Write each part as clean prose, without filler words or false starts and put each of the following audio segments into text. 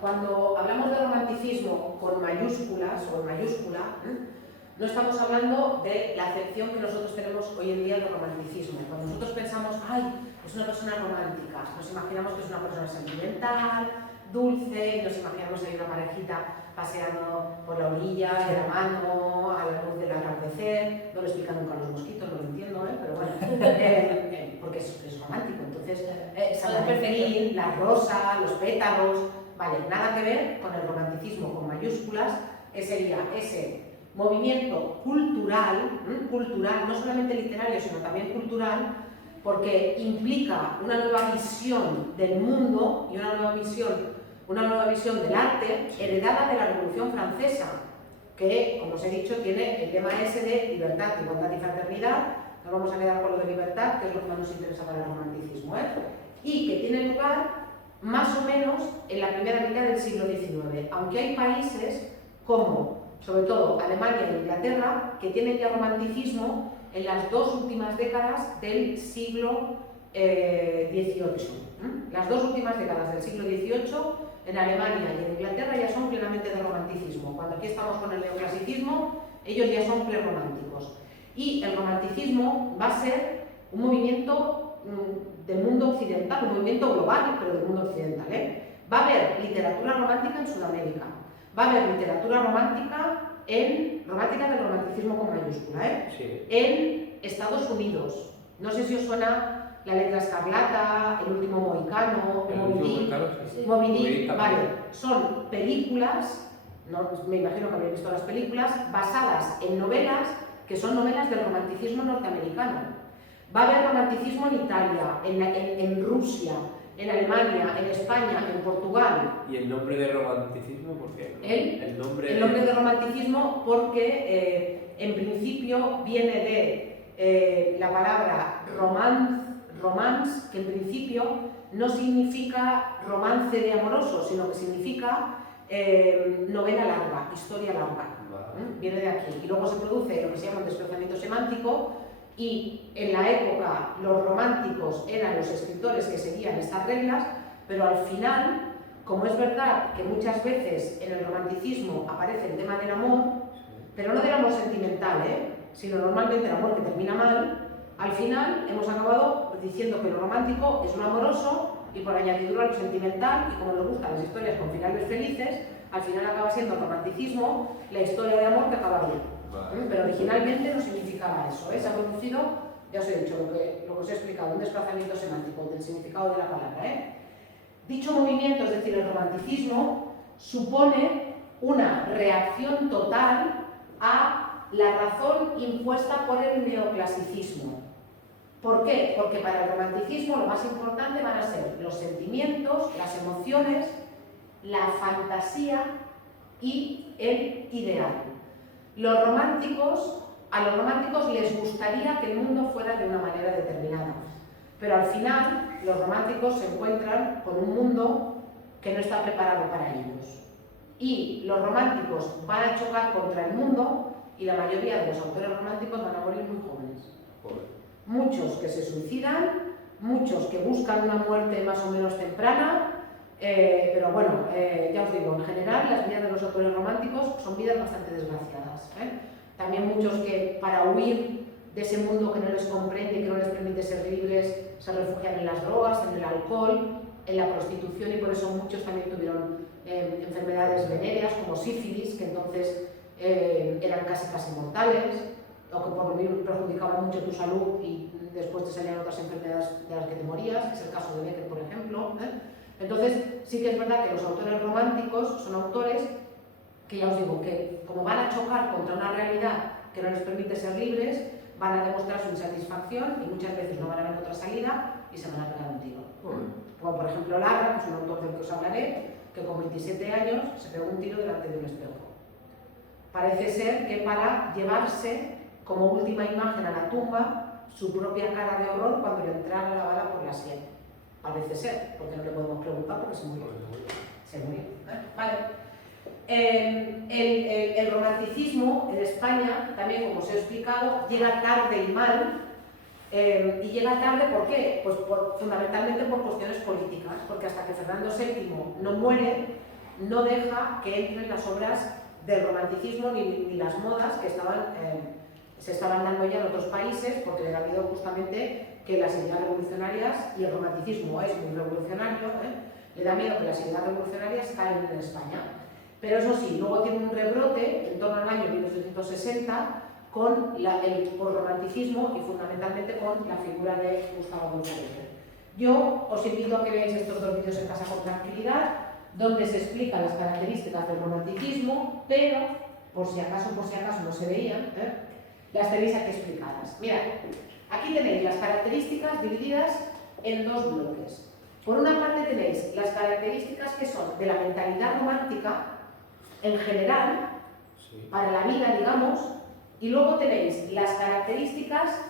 Cuando hablamos de romanticismo con mayúsculas o en mayúscula, no estamos hablando de la acepción que nosotros tenemos hoy en día del romanticismo. Cuando nosotros pensamos, ¡ay, es una persona romántica!, nos imaginamos que es una persona sentimental, dulce, nos imaginamos ahí una parejita paseando por la orilla, de la mano, a la luz del atardecer. No les pican nunca los mosquitos, no lo entiendo, pero bueno, porque es romántico. Entonces, San Fermín, la rosa, los pétalos, vale, nada que ver con el romanticismo con mayúsculas. Sería ese movimiento cultural, no solamente literario, sino también cultural, porque implica una nueva visión del mundo y una nueva visión del arte heredada de la Revolución Francesa, que, como os he dicho, tiene el lema ese de libertad, igualdad y fraternidad. Nos vamos a quedar con lo de libertad, que es lo que más nos interesa para el romanticismo, y que tiene lugar más o menos en la primera mitad del siglo XIX, aunque hay países como, sobre todo, Alemania e Inglaterra, que tienen ya romanticismo en las dos últimas décadas del siglo XVIII. Las dos últimas décadas del siglo XVIII en Alemania y en Inglaterra ya son plenamente de romanticismo. Cuando aquí estamos con el neoclasicismo, ellos ya son prerrománticos. Y el romanticismo va a ser un movimiento del mundo occidental, un movimiento global, pero del mundo occidental. Va a haber literatura romántica en Sudamérica, va a haber literatura romántica del romanticismo con mayúscula, sí, en Estados Unidos. No sé si os suena La letra escarlata, El último mohicano, Moby Dick, vale, son películas, no, me imagino que habéis visto las películas, basadas en novelas que son novelas del romanticismo norteamericano. Va a haber romanticismo en Italia, en Rusia, en Alemania, en España, en Portugal. ¿Y el nombre de romanticismo por qué? El nombre de romanticismo porque en principio viene de la palabra romance, que en principio no significa romance de amoroso, sino que significa novela larga, historia larga. Viene de aquí. Y luego se produce lo que se llama un desplazamiento semántico, y en la época los románticos eran los escritores que seguían estas reglas, pero al final, como es verdad que muchas veces en el romanticismo aparece el tema del amor, pero no del amor sentimental, sino normalmente el amor que termina mal, al final hemos acabado diciendo que lo romántico es lo amoroso y por añadidura lo sentimental, y como nos gustan las historias con finales felices, al final acaba siendo el romanticismo la historia de amor que acaba bien. Pero originalmente no significaba eso, se ha producido, ya os he dicho lo que os he explicado, un desplazamiento semántico del significado de la palabra. Dicho movimiento, es decir, el romanticismo, supone una reacción total a la razón impuesta por el neoclasicismo. ¿Por qué? Porque para el romanticismo lo más importante van a ser los sentimientos, las emociones, la fantasía y el ideal. A los románticos les gustaría que el mundo fuera de una manera determinada, pero al final los románticos se encuentran con un mundo que no está preparado para ellos. Y los románticos van a chocar contra el mundo, y la mayoría de los autores románticos van a morir muy jóvenes. Muchos que se suicidan, muchos que buscan una muerte más o menos temprana, pero bueno, ya os digo, en general las vidas de los autores románticos son vidas bastante desgraciadas. También muchos que, para huir de ese mundo que no les comprende y que no les permite ser libres, se refugian en las drogas, en el alcohol, en la prostitución, y por eso muchos también tuvieron enfermedades venéreas como sífilis, que entonces eran casi mortales, o que por lo menos perjudicaban mucho tu salud y después te salían otras enfermedades de las que te morías, que es el caso de Becker, por ejemplo. Entonces, sí que es verdad que los autores románticos son autores que, ya os digo, que como van a chocar contra una realidad que no les permite ser libres, van a demostrar su insatisfacción y muchas veces no van a ver otra salida y se van a pegar un tiro. Como por ejemplo Larra, que es un autor del que os hablaré, que con 27 años se pegó un tiro delante de un espejo. Parece ser que para llevarse como última imagen a la tumba su propia cara de horror cuando le entrara la bala por la sien. Parece ser, porque no le podemos preguntar porque se murió. Se murió. Vale. El romanticismo en España, también como os he explicado, llega tarde y mal, Y llega tarde, ¿por qué? Pues fundamentalmente por cuestiones políticas, porque hasta que Fernando VII no muere, no deja que entren las obras del romanticismo ni las modas que se estaban dando ya en otros países, porque le da miedo justamente que las ideas revolucionarias, y el romanticismo es muy revolucionario, le da miedo que las ideas revolucionarias caigan en España. Pero eso sí, luego tiene un rebrote en torno al año 1860 con el romanticismo y fundamentalmente con la figura de Gustavo Adolfo Bécquer. Yo os invito a que veáis estos dos vídeos en casa con tranquilidad, donde se explican las características del romanticismo, pero por si acaso no se veían, las tenéis aquí explicadas. Mirad, aquí tenéis las características divididas en dos bloques. Por una parte tenéis las características que son de la mentalidad romántica en general, para la vida, digamos, y luego tenéis las características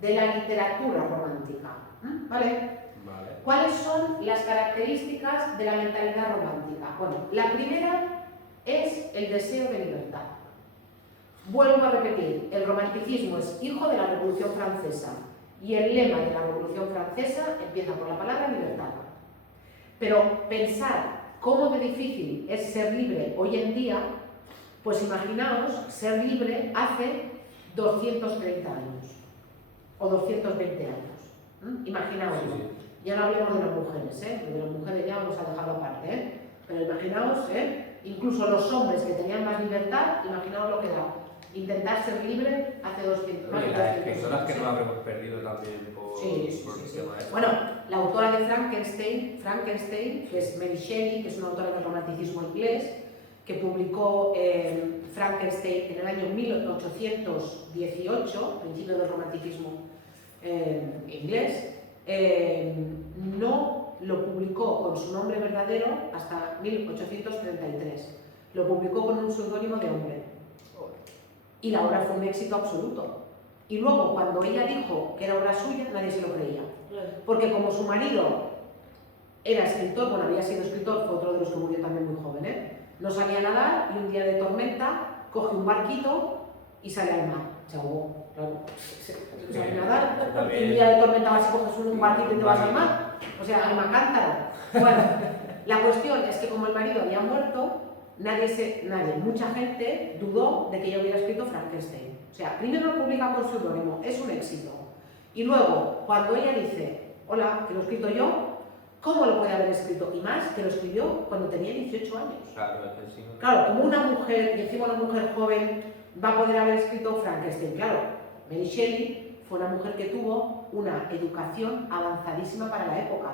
de la literatura romántica. ¿Vale? ¿Cuáles son las características de la mentalidad romántica? Bueno, la primera es el deseo de libertad. Vuelvo a repetir, el romanticismo es hijo de la Revolución Francesa y el lema de la Revolución Francesa empieza por la palabra libertad. Pero pensar cómo de difícil es ser libre hoy en día, pues imaginaos ser libre hace 230 años o 220 años. Imaginaos. Ya no hablemos de las mujeres, de las mujeres ya vamos a dejarlo aparte, pero imaginaos, incluso los hombres que tenían más libertad, imaginaos lo que da. Intentar ser libre hace 200 años. Y las escritoras que no habremos perdido también por Sí. tema de eso. Bueno, la autora de Frankenstein, que es Mary Shelley, que es una autora del romanticismo inglés, que publicó Frankenstein en el año 1818, principio del romanticismo inglés, no lo publicó con su nombre verdadero hasta 1833. Lo publicó con un seudónimo de hombre. Y la obra fue un éxito absoluto. Y luego, cuando ella dijo que era obra suya, nadie se lo creía. Porque como su marido era escritor, bueno, había sido escritor, fue otro de los que murió también muy joven, no sabía nadar y un día de tormenta coge un barquito y sale al mar. Se ahogó, claro. No sabía nadar, y un día de tormenta vas y coges un barquito y te vas al mar. O sea, alma cántaro. Bueno, la cuestión es que como el marido había muerto, mucha gente dudó de que ella hubiera escrito Frankenstein. O sea, primero lo publica con seudónimo, es un éxito. Y luego, cuando ella dice, hola, que lo he escrito yo, ¿cómo lo puede haber escrito? Y más, que lo escribió cuando tenía 18 años. Claro, como una mujer, y encima una mujer joven, va a poder haber escrito Frankenstein. Claro, Mary Shelley fue una mujer que tuvo una educación avanzadísima para la época.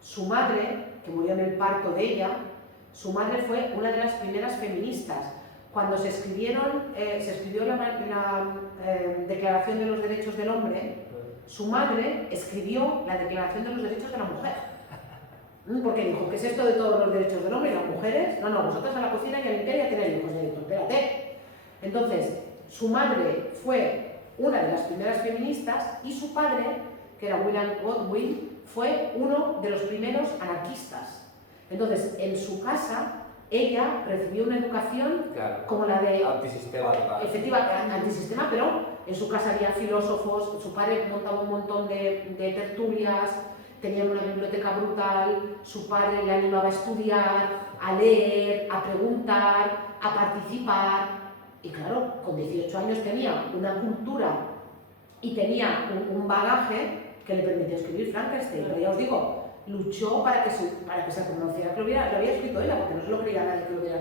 Su madre, que murió en el parto de ella, su madre fue una de las primeras feministas. Cuando se escribió la Declaración de los Derechos del Hombre, su madre escribió la Declaración de los Derechos de la Mujer. Porque dijo, ¿qué es esto de todos los derechos del hombre y las mujeres? No, vosotras a la cocina y a limpiar y a tener hijos. Y dijo, espérate. Entonces, su madre fue una de las primeras feministas y su padre, que era William Godwin, fue uno de los primeros anarquistas. Entonces, en su casa, ella recibió una educación como la de... Antisistema. Efectivamente, antisistema, pero en su casa había filósofos, su padre montaba un montón de tertulias, tenían una biblioteca brutal, su padre le animaba a estudiar, a leer, a preguntar, a participar. Y claro, con 18 años tenía una cultura y tenía un bagaje que le permitía escribir Frankenstein. Pero ya os digo, luchó para que se conociera que lo había escrito ella, porque no se lo creía nadie que lo hubiera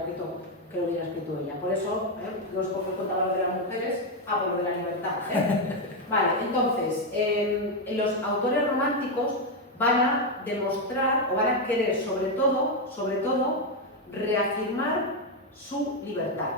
escrito ella. Por eso, no os contaba lo de las mujeres, por lo de la libertad. Vale, entonces, los autores románticos van a demostrar o van a querer sobre todo, reafirmar su libertad.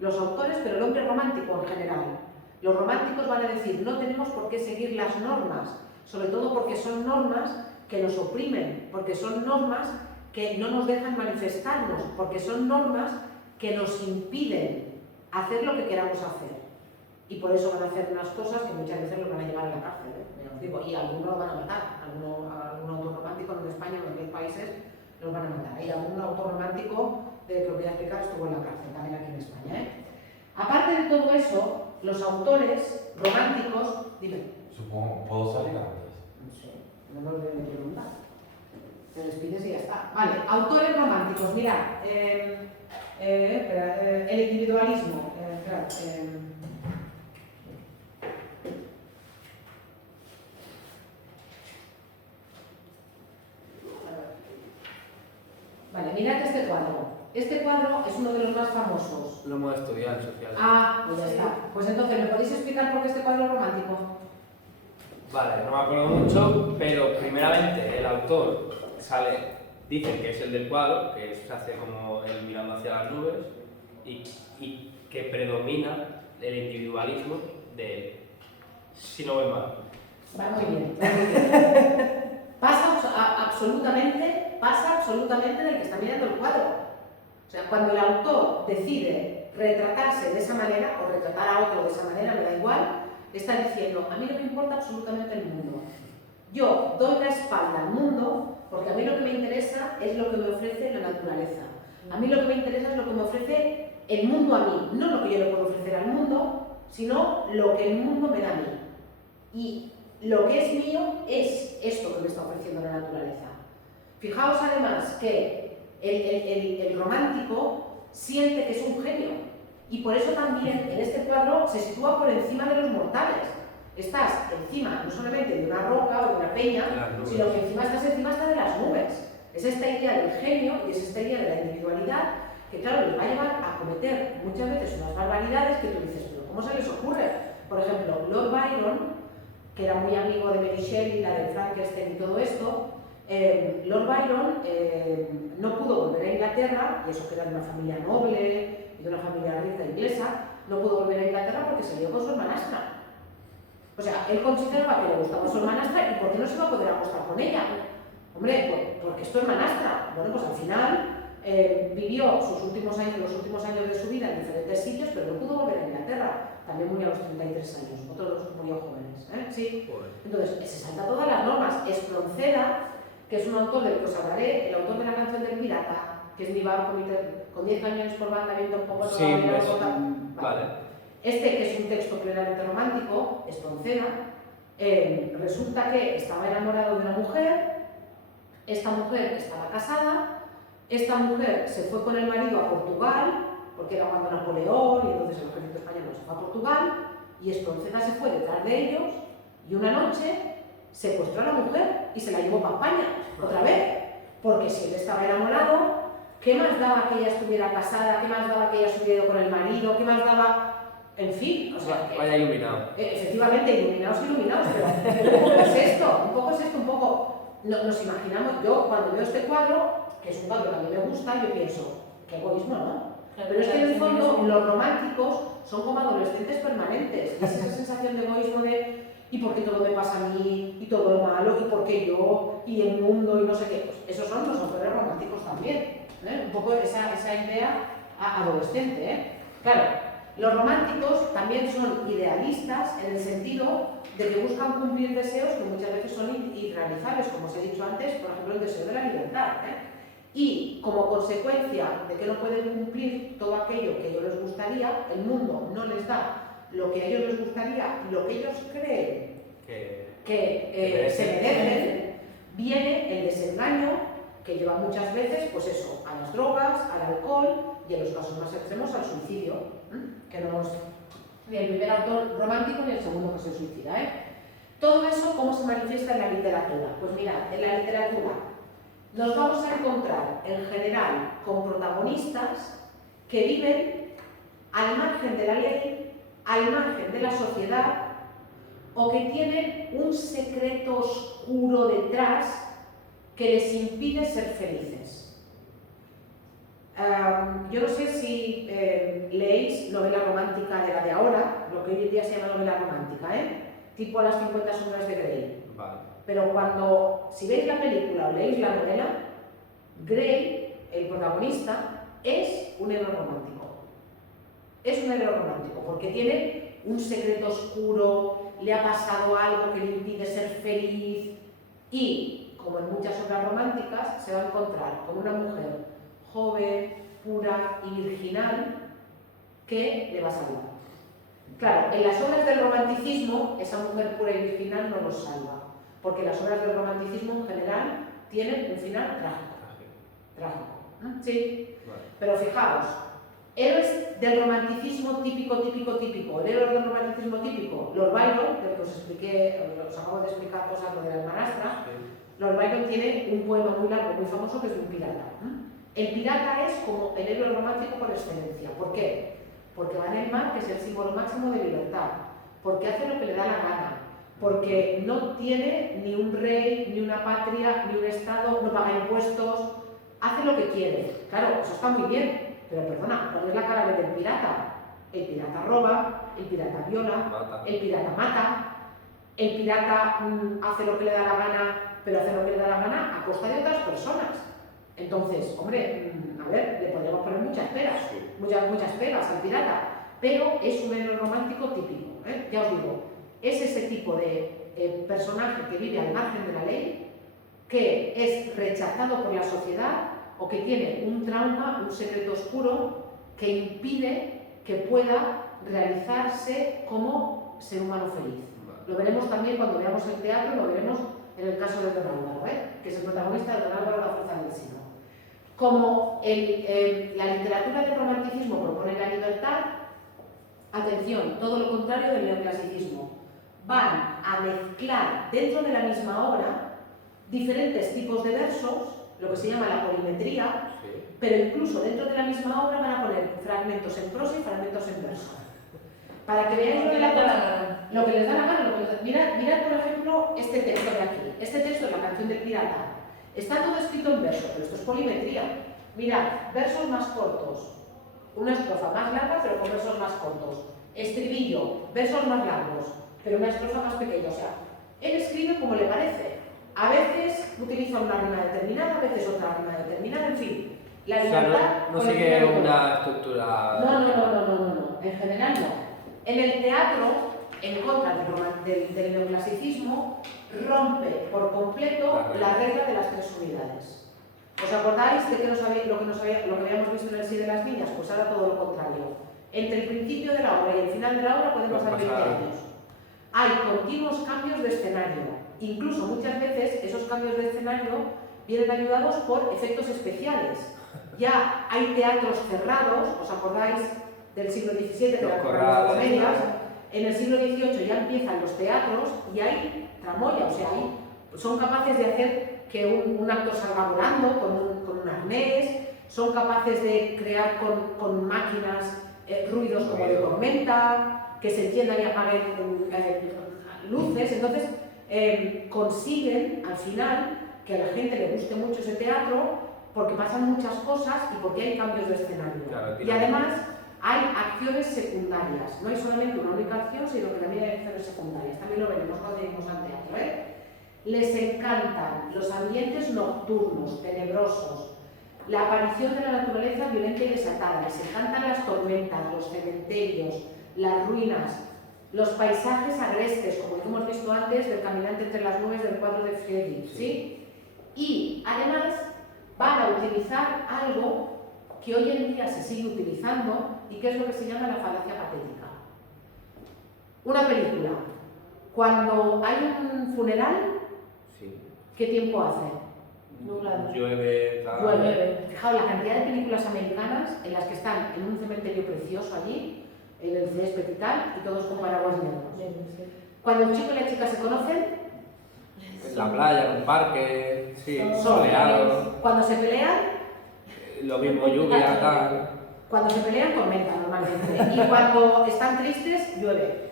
Los autores, pero el hombre romántico en general. Los románticos van a decir, no tenemos por qué seguir las normas, sobre todo porque son normas que nos oprimen, porque son normas que no nos dejan manifestarnos, porque son normas que nos impiden hacer lo que queramos hacer. Y por eso van a hacer unas cosas que muchas veces los van a llevar a la cárcel, y algunos lo van a matar. Algún autor romántico en España o en otros países los van a matar. Y algún autor romántico, que os voy a explicar, estuvo en la cárcel, también aquí en España. Aparte de todo eso, los autores románticos... Dime. Supongo, ¿puedo salir antes? No sé, no me lo voy a preguntar. Te despides y ya está. Vale, autores románticos. Mira, espera, el individualismo. Espera, vale, mirad este cuadro. Este cuadro es uno de los más famosos. Lo hemos estudiado en social. Ah, pues ya está. Pues entonces, ¿me podéis explicar por qué este cuadro es romántico? Vale, no me acuerdo mucho, pero primeramente el autor dice que es el del cuadro, que se hace como el mirando hacia las nubes, y que predomina el individualismo de él. Si no voy mal. Va muy bien, va muy bien. Pasa absolutamente del que está mirando el cuadro. O sea, cuando el autor decide retratarse de esa manera, o retratar a otro de esa manera, me da igual, está diciendo, a mí no me importa absolutamente el mundo. Yo doy la espalda al mundo porque a mí lo que me interesa es lo que me ofrece la naturaleza. A mí lo que me interesa es lo que me ofrece el mundo a mí, no lo que yo le puedo ofrecer al mundo, sino lo que el mundo me da a mí. Y lo que es mío es esto que me está ofreciendo la naturaleza. Fijaos además que el romántico siente que es un genio y por eso también en este cuadro se sitúa por encima de los mortales. Estás encima no solamente de una roca o de una peña, sino que encima de las nubes. Es esta idea del genio y es esta idea de la individualidad que claro, les va a llevar a cometer muchas veces unas barbaridades que tú dices, pero ¿cómo se les ocurre? Por ejemplo, Lord Byron, que era muy amigo de Mary Shelley, la de Frankenstein y todo esto, Lord Byron no pudo volver a Inglaterra, y eso que era de una familia noble y de una familia rica inglesa, no pudo volver a Inglaterra porque se lió con su hermanastra. O sea, él consideraba que le gustaba su hermanastra y ¿por qué no se va a poder acostar con ella? Hombre, porque es tu hermanastra. Bueno, pues al final vivió los últimos años de su vida en diferentes sitios, pero no pudo volver a Inglaterra. También murió a los 33 años, otros dos murió jóvenes. Sí. Entonces, se salta todas las normas. Espronceda, que es un autor del que os hablaré, el autor de la canción del pirata, que es mi barco con 10 cañones por banda, viendo un poco Sí, vale. Este, que es un texto plenamente romántico, Espronceda, resulta que estaba enamorado de una mujer, esta mujer estaba casada, esta mujer se fue con el marido a Portugal, porque era cuando Napoleón y entonces el ejército español se fue a Portugal, y Espronceda se fue detrás de ellos y una noche secuestró a la mujer y se la llevó para España, otra vez, porque si él estaba enamorado, ¿qué más daba que ella estuviera casada? ¿Qué más daba que ella estuviera con el marido? ¿Qué más daba? En fin, o sea, vaya iluminado. Efectivamente, iluminados, pero un poco es esto, un poco nos imaginamos, yo cuando veo este cuadro, que es un cuadro que a mí me gusta, yo pienso, qué egoísmo, ¿no? Pero es que en el fondo los románticos son como adolescentes permanentes, es esa sensación de egoísmo de ¿y por qué todo me pasa a mí? Y todo lo malo, ¿y por qué yo? Y el mundo, y no sé qué. Pues esos son los autores románticos también, un poco esa idea adolescente, Claro. Los románticos también son idealistas en el sentido de que buscan cumplir deseos que muchas veces son irrealizables, como os he dicho antes, por ejemplo, el deseo de la libertad. Y como consecuencia de que no pueden cumplir todo aquello que a ellos les gustaría, el mundo no les da lo que a ellos les gustaría y lo que ellos creen que se merecen, viene el desengaño que lleva muchas veces, pues eso, a las drogas, al alcohol y en los casos más extremos al suicidio. Que no es ni el primer autor romántico ni el segundo que se suicida. Todo eso, ¿cómo se manifiesta en la literatura? Pues mirad, en la literatura nos vamos a encontrar en general con protagonistas que viven al margen de la ley, al margen de la sociedad, o que tienen un secreto oscuro detrás que les impide ser felices. Yo no sé si leéis novela romántica de la de ahora, lo que hoy en día se llama novela romántica, tipo Las 50 sombras de Grey. Vale. Pero si veis la película o leéis la novela, Grey, el protagonista, es un héroe romántico. Es un héroe romántico porque tiene un secreto oscuro, le ha pasado algo que le impide ser feliz y, como en muchas obras románticas, se va a encontrar con una mujer joven, pura y virginal que le va a salvar. Claro, en las obras del romanticismo, esa mujer pura y virginal no los salva, porque las obras del romanticismo en general tienen un final trágico. Trágico. ¿No? Sí. Vale. Pero fijaos, héroes del romanticismo típico. El héroe del romanticismo típico, Lord Byron, del que os expliqué, os acabo de explicar cosas lo de la hermanastra. Sí. Lord Byron tiene un poema muy largo, muy famoso, que es de un pirata. El pirata es como el héroe romántico por excelencia. ¿Por qué? Porque va en el mar, que es el símbolo máximo de libertad, porque hace lo que le da la gana, porque no tiene ni un rey, ni una patria, ni un estado, no paga impuestos, hace lo que quiere. Claro, eso está muy bien, pero perdona, ¿cuál es la cara del pirata? El pirata roba, el pirata viola, el pirata mata, el pirata hace lo que le da la gana, pero hace lo que le da la gana a costa de otras personas. Entonces, hombre, a ver, le podríamos poner muchas pegas, muchas pegas al pirata, pero es un héroe romántico típico, ¿eh? Ya os digo, es ese tipo de personaje que vive al margen de la ley, que es rechazado por la sociedad o que tiene un trauma, un secreto oscuro que impide que pueda realizarse como ser humano feliz. Lo veremos también cuando veamos el teatro, lo veremos en el caso de Don Álvaro, que es el protagonista de Don Álvaro, la fuerza del siglo. Como la literatura del romanticismo propone la libertad, atención, todo lo contrario del neoclasicismo. Van a mezclar dentro de la misma obra diferentes tipos de versos, lo que se llama la polimetría, pero incluso dentro de la misma obra van a poner fragmentos en prosa y fragmentos en verso. Para que veáis lo que les da la gana. Mirad, por ejemplo, este texto de aquí. Este texto es la canción del pirata. Está todo escrito en verso, pero esto es polimetría. Mirad, versos más cortos, una estrofa más larga, pero con versos más cortos. Estribillo, versos más largos, pero una estrofa más pequeña. O sea, él escribe como le parece. A veces utiliza una rima determinada, a veces otra rima determinada, en fin. La libertad... O sea, no sigue una estructura... No. En general no. En el teatro, en contra del neoclasicismo, rompe por completo la regla de las 3 unidades. ¿Os acordáis de que lo que habíamos visto en el Sí de las Niñas? Pues ahora todo lo contrario. Entre el principio de la obra y el final de la obra pueden pasar 20 años. Hay continuos cambios de escenario. Incluso muchas veces esos cambios de escenario vienen ayudados por efectos especiales. Ya hay teatros cerrados, ¿os acordáis del siglo XVII, de las comedias? En el siglo XVIII ya empiezan los teatros y hay tramoya, o sea, son capaces de hacer que un actor salga volando con un arnés, son capaces de crear con máquinas ruidos como de tormenta, que se enciendan y apaguen luces. Entonces consiguen al final que a la gente le guste mucho ese teatro porque pasan muchas cosas y porque hay cambios de escenario. Claro, y además hay acciones secundarias, no hay solamente una única acción, sino que también hay acciones secundarias. También lo veremos cuando lleguemos al teatro. Les encantan los ambientes nocturnos, tenebrosos, la aparición de la naturaleza violenta y desatada. Les encantan las tormentas, los cementerios, las ruinas, los paisajes agrestes, como hemos visto antes del Caminante entre las nubes del cuadro de Friedrich, ¿sí? Y además van a utilizar algo que hoy en día se sigue utilizando y que es lo que se llama la falacia patética. Una película, cuando hay un funeral, ¿qué tiempo hace? Llueve. Fijaos, la cantidad de películas americanas en las que están en un cementerio precioso allí, en el césped y tal, y todos con paraguas negros. Cuando el chico y la chica se conocen, en la playa, en un parque, soleado. Cuando se pelean, lo mismo, lluvia, tal. Cuando se pelean, tormenta normalmente. Y cuando están tristes, llueve.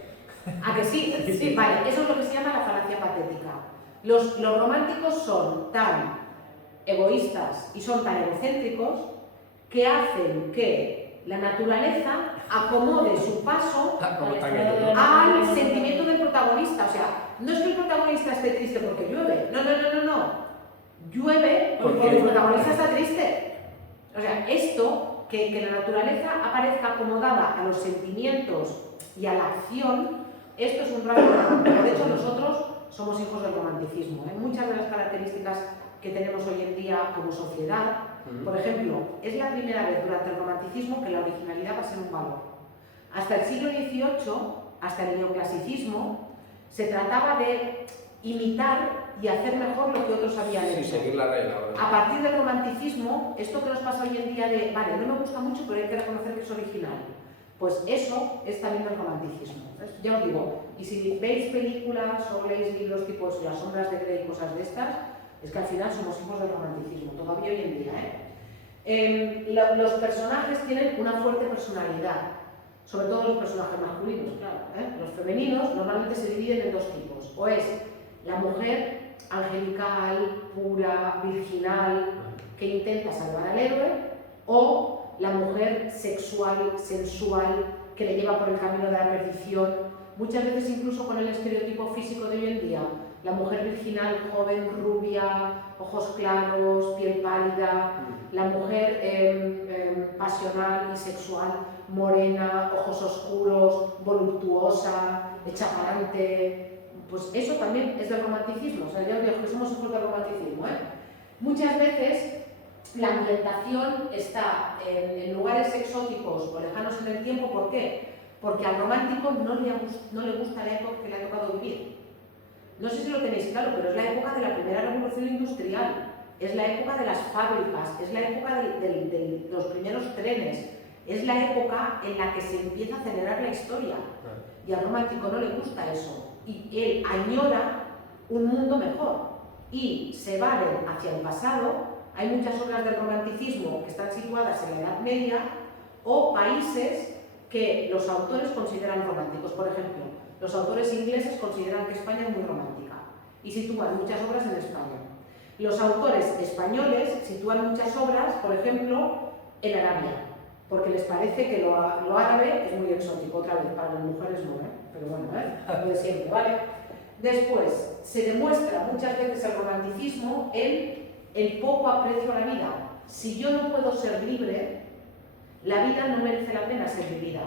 ¿A que sí? Sí, vale, eso es lo que se llama la falacia patética. Los románticos son tan egoístas y son tan egocéntricos que hacen que la naturaleza acomode su paso al sentimiento del protagonista. O sea, no es que el protagonista esté triste porque llueve. No. Llueve porque el protagonista está triste. O sea, esto, que la naturaleza aparezca acomodada a los sentimientos y a la acción, esto es un rasgo romántico. De hecho, nosotros somos hijos del romanticismo. Muchas de las características que tenemos hoy en día como sociedad, por ejemplo, es la primera vez durante el romanticismo que la originalidad va a ser un valor. Hasta el siglo XVIII, hasta el neoclasicismo, se trataba de imitar y hacer mejor lo que otros habían hecho. Sí, seguir la regla. A partir del romanticismo, esto que nos pasa hoy en día de, vale, no me gusta mucho, pero hay que reconocer que es original. Pues eso es también el romanticismo. ¿Ves? Ya os digo, y si veis películas o leéis libros tipo Las sombras de Grey y cosas de estas, es que al final somos hijos del romanticismo, todavía hoy en día. Los personajes tienen una fuerte personalidad, sobre todo los personajes masculinos, claro. Los femeninos normalmente se dividen en dos tipos, o es la mujer angelical, pura, virginal, que intenta salvar al héroe, o la mujer sexual, sensual, que le lleva por el camino de la perdición, muchas veces incluso con el estereotipo físico de hoy en día. La mujer virginal, joven, rubia, ojos claros, piel pálida, la mujer pasional y sexual, morena, ojos oscuros, voluptuosa, hecha para adelante. Pues eso también es del romanticismo, o sea, ya os digo que somos hijos del romanticismo. Muchas veces la ambientación está en lugares exóticos o lejanos en el tiempo. ¿Por qué? Porque al romántico no le gusta la época que le ha tocado vivir. No sé si lo tenéis claro, pero es la época de la primera revolución industrial, es la época de las fábricas, es la época de los primeros trenes, es la época en la que se empieza a acelerar la historia. Y al romántico no le gusta eso. Y él añora un mundo mejor y se vale hacia el pasado. Hay muchas obras del romanticismo que están situadas en la Edad Media o países que los autores consideran románticos. Por ejemplo, los autores ingleses consideran que España es muy romántica y sitúan muchas obras en España. Los autores españoles sitúan muchas obras, por ejemplo, en Arabia, porque les parece que lo árabe es muy exótico. Otra vez, para las mujeres no, pero bueno, lo de siempre, ¿vale? Después, se demuestra muchas veces el romanticismo en el poco aprecio a la vida. Si yo no puedo ser libre, la vida no merece la pena ser vivida.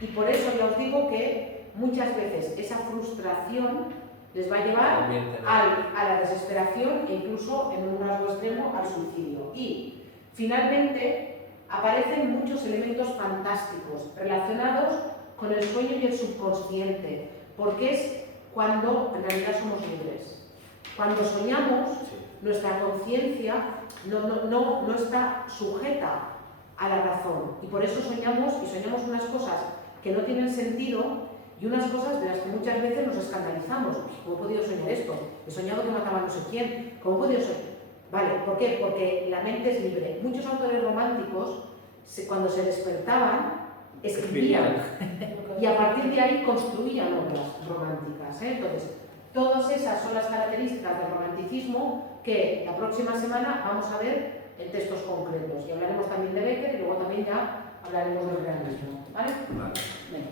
Y por eso ya os digo que muchas veces esa frustración les va a llevar a la desesperación e incluso, en un rasgo extremo, al suicidio. Y, finalmente, aparecen muchos elementos fantásticos relacionados con el sueño y el subconsciente, porque es cuando en realidad somos libres. Cuando soñamos, nuestra conciencia no está sujeta a la razón, y por eso soñamos unas cosas que no tienen sentido y unas cosas de las que muchas veces nos escandalizamos. ¿Cómo he podido soñar esto? He soñado que mataba a no sé quién. ¿Cómo he podido soñar? Vale, ¿por qué? Porque la mente es libre. Muchos autores románticos, cuando se despertaban, escribían y a partir de ahí construían obras románticas. Entonces, todas esas son las características del romanticismo que la próxima semana vamos a ver en textos concretos. Y hablaremos también de Becker y luego también ya hablaremos del realismo. ¿Vale? Vale. Venga.